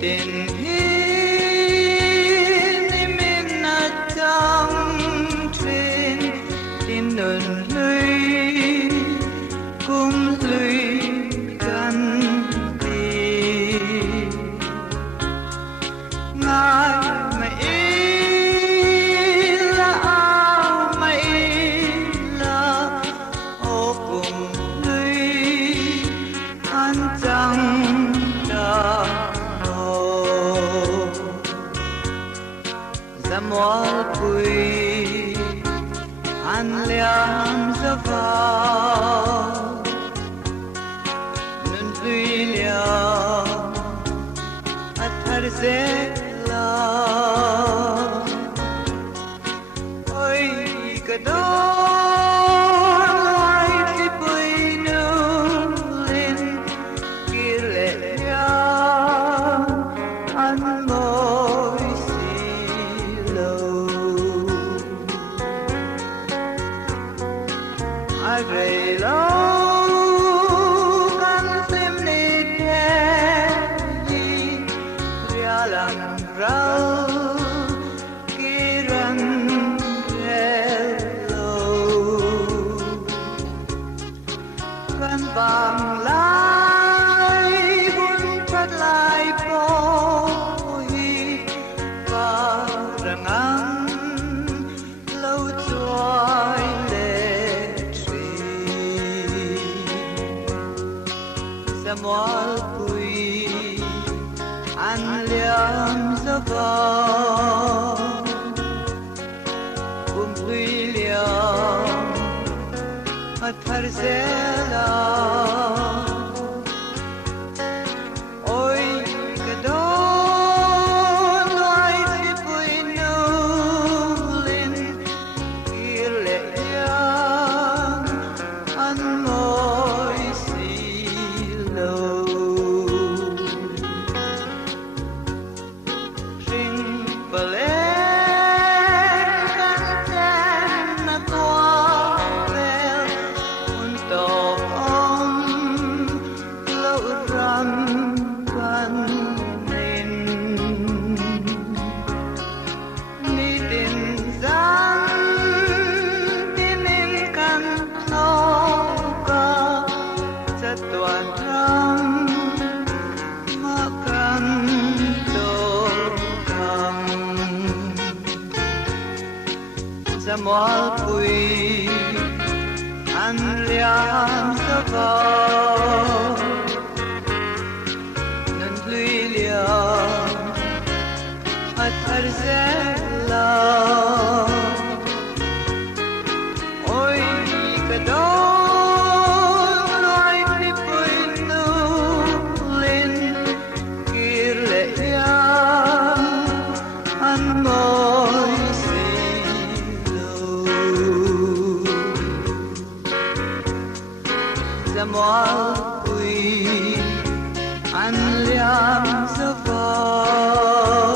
tình hiên mình trong truyền tin nôn lưới cũng lưới căn đi ngài mày là áo mày là ô cùng lưới an chẳng Zamual pui an liam zavao nun lui liam athar zela oi kador lai ti pui nu lin kile liam an I pray Lord can simni teji rialang rau kiran hello kan bang lai bun chat lai po hi parangang lâu chuai Zamual pui an liam zavao pui liam athar zela oi kadon lai ti pui nu lin kirle liam an moi Zamual pui an liam zavao nun lui liam athar zela oi kador lai ti pui nu lin kirle liam an moi Zamual pui an liam zavao